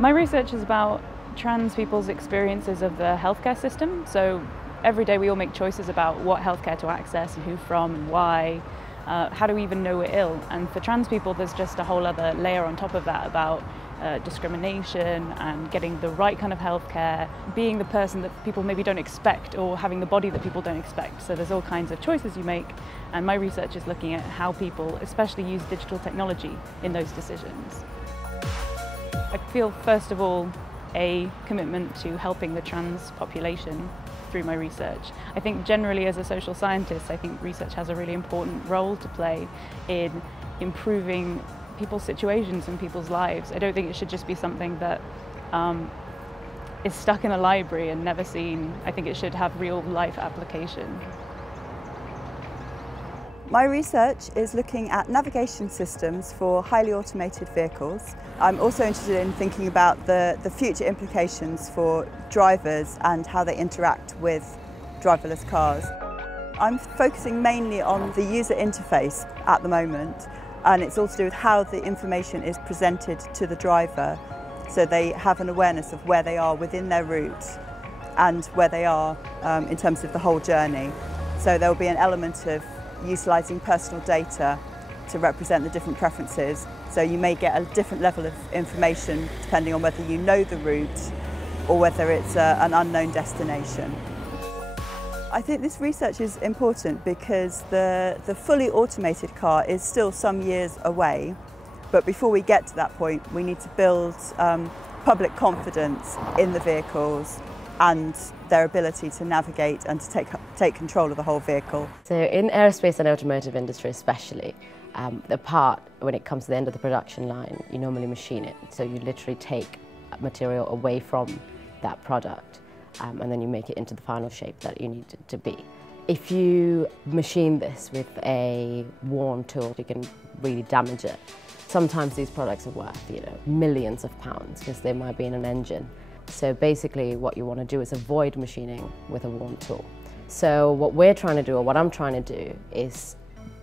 My research is about trans people's experiences of the healthcare system. So every day we all make choices about what healthcare to access and who from and why. How do we even know we're ill? And for trans people there's just a whole other layer on top of that about discrimination and getting the right kind of healthcare, being the person that people maybe don't expect or having the body that people don't expect. So there's all kinds of choices you make, and my research is looking at how people especially use digital technology in those decisions. I feel first of all a commitment to helping the trans population through my research. I think generally as a social scientist I think research has a really important role to play in improving people's situations and people's lives. I don't think it should just be something that is stuck in a library and never seen. I think it should have real life application. My research is looking at navigation systems for highly automated vehicles. I'm also interested in thinking about the future implications for drivers and how they interact with driverless cars. I'm focusing mainly on the user interface at the moment, and it's all to do with how the information is presented to the driver, so they have an awareness of where they are within their route and where they are in terms of the whole journey. So there will be an element of utilising personal data to represent the different preferences. So you may get a different level of information depending on whether you know the route or whether it's an unknown destination. I think this research is important because the fully automated car is still some years away, but before we get to that point we need to build public confidence in the vehicles and their ability to navigate and to take control of the whole vehicle. So in aerospace and automotive industry especially, the part when it comes to the end of the production line, you normally machine it. So you literally take material away from that product and then you make it into the final shape that you need it to be. If you machine this with a worn tool, you can really damage it. Sometimes these products are worth, millions of pounds because they might be in an engine. So basically what you want to do is avoid machining with a worn tool. So what we're trying to do, or what I'm trying to do, is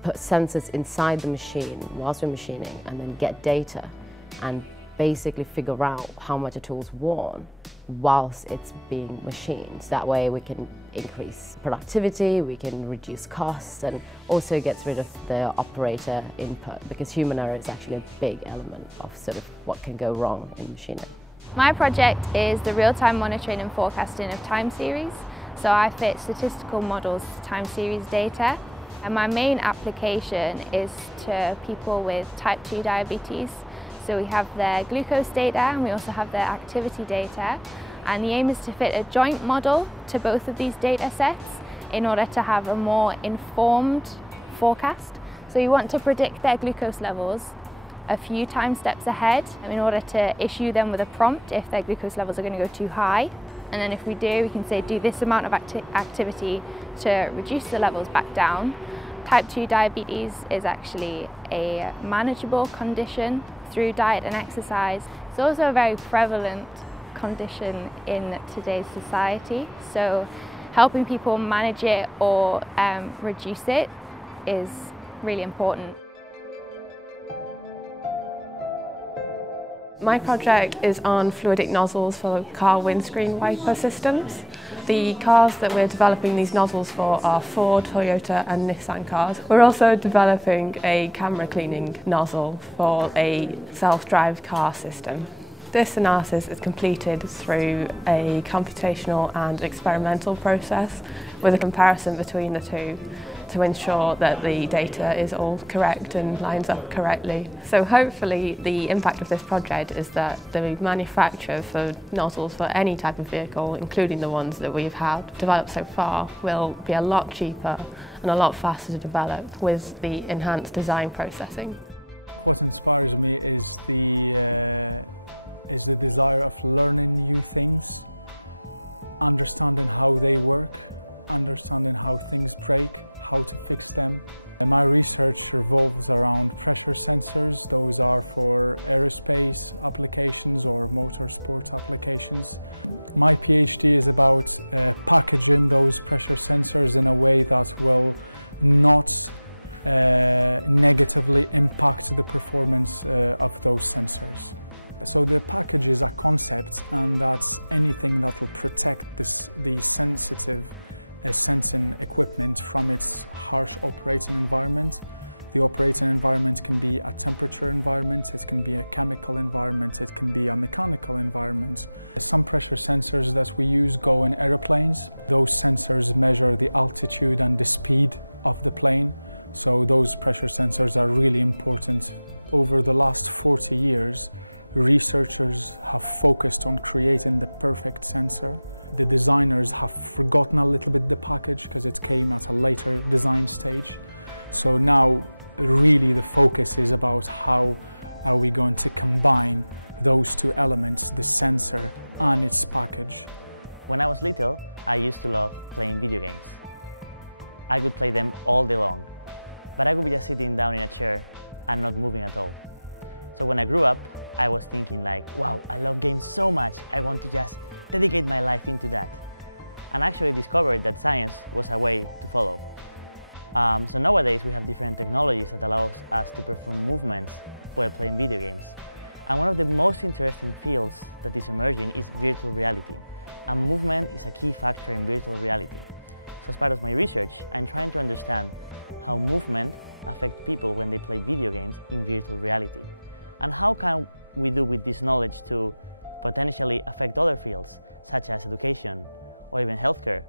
put sensors inside the machine whilst we're machining and then get data and basically figure out how much a tool's worn whilst it's being machined. That way we can increase productivity, we can reduce costs, and also gets rid of the operator input, because human error is actually a big element of sort of what can go wrong in machining. My project is the real-time monitoring and forecasting of time series. So I fit statistical models to time series data, and my main application is to people with type 2 diabetes. So we have their glucose data and we also have their activity data, and the aim is to fit a joint model to both of these data sets in order to have a more informed forecast. So you want to predict their glucose levels a few time steps ahead in order to issue them with a prompt if their glucose levels are going to go too high. And then if we do, we can say do this amount of activity to reduce the levels back down. Type 2 diabetes is actually a manageable condition through diet and exercise. It's also a very prevalent condition in today's society, so helping people manage it or reduce it is really important. My project is on fluidic nozzles for car windscreen wiper systems. The cars that we're developing these nozzles for are Ford, Toyota and Nissan cars. We're also developing a camera cleaning nozzle for a self-drive car system. This analysis is completed through a computational and experimental process with a comparison between the two to ensure that the data is all correct and lines up correctly. So hopefully the impact of this project is that the manufacture for nozzles for any type of vehicle, including the ones that we've had developed so far, will be a lot cheaper and a lot faster to develop with the enhanced design processing. What inspires me is the desire of learning new things, understanding how they work, understanding how things break, how to fix them. And my research revolves around pressure sensors. Those are for aerospace applications or motorsport applications. My PhD is about packaging those pressure sensors in a way that will not negatively impact the performance of those sensors. So the package is a concept, and that's anything that will protect the sensitive sensing equipment from its harsh operating environment. The operating environment can be a temperature environment, it can be a chemical environment, it can be a mechanical environment. Some pressure sensors that we use go in aeroplanes. Those sensors measure the altitude and the speed of the plane, so those pressure sensors are really important. Over the last 40 years, researchers have focused on creating the perfect sensor. The designers have forgotten a little bit the package because it came at a later design stage. So now really the focus is about how are we going to combine those two elements, the sensor and its package. When I was little, I used to love playing video games. I could play them all day long, but I could be just sitting down in a chair and not moving at all. So when I grew up, I was thinking like, wow, I love games so much, I want to just dedicate my life into that. And actually discovered that science was a way to follow. So nowadays we have different technologies that allows us to perform movements while playing video games. And one of the most interesting fields that is emerging is virtual reality. And movement is a key factor in virtual reality. So as part of my research, I'm trying to understand how movement affects people when they play video games in virtual reality. And how can we do with this knowledge to potentially affect other fields, such as education or even healthcare.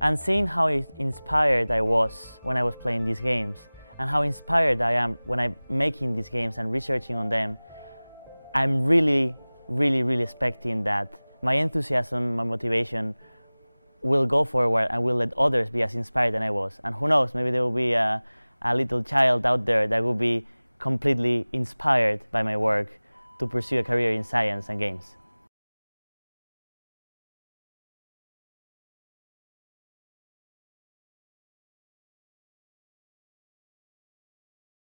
And seeing how inspired I was when I was playing these games, and how inspired I am when I'm making these games and researching on them, I'm really expecting that my enthusiasm, my motivation will go forward and will let others be as inspired as I was. And who knows, maybe there will be a little child out there that will be completely inspired by my work to pursue a career in science and games.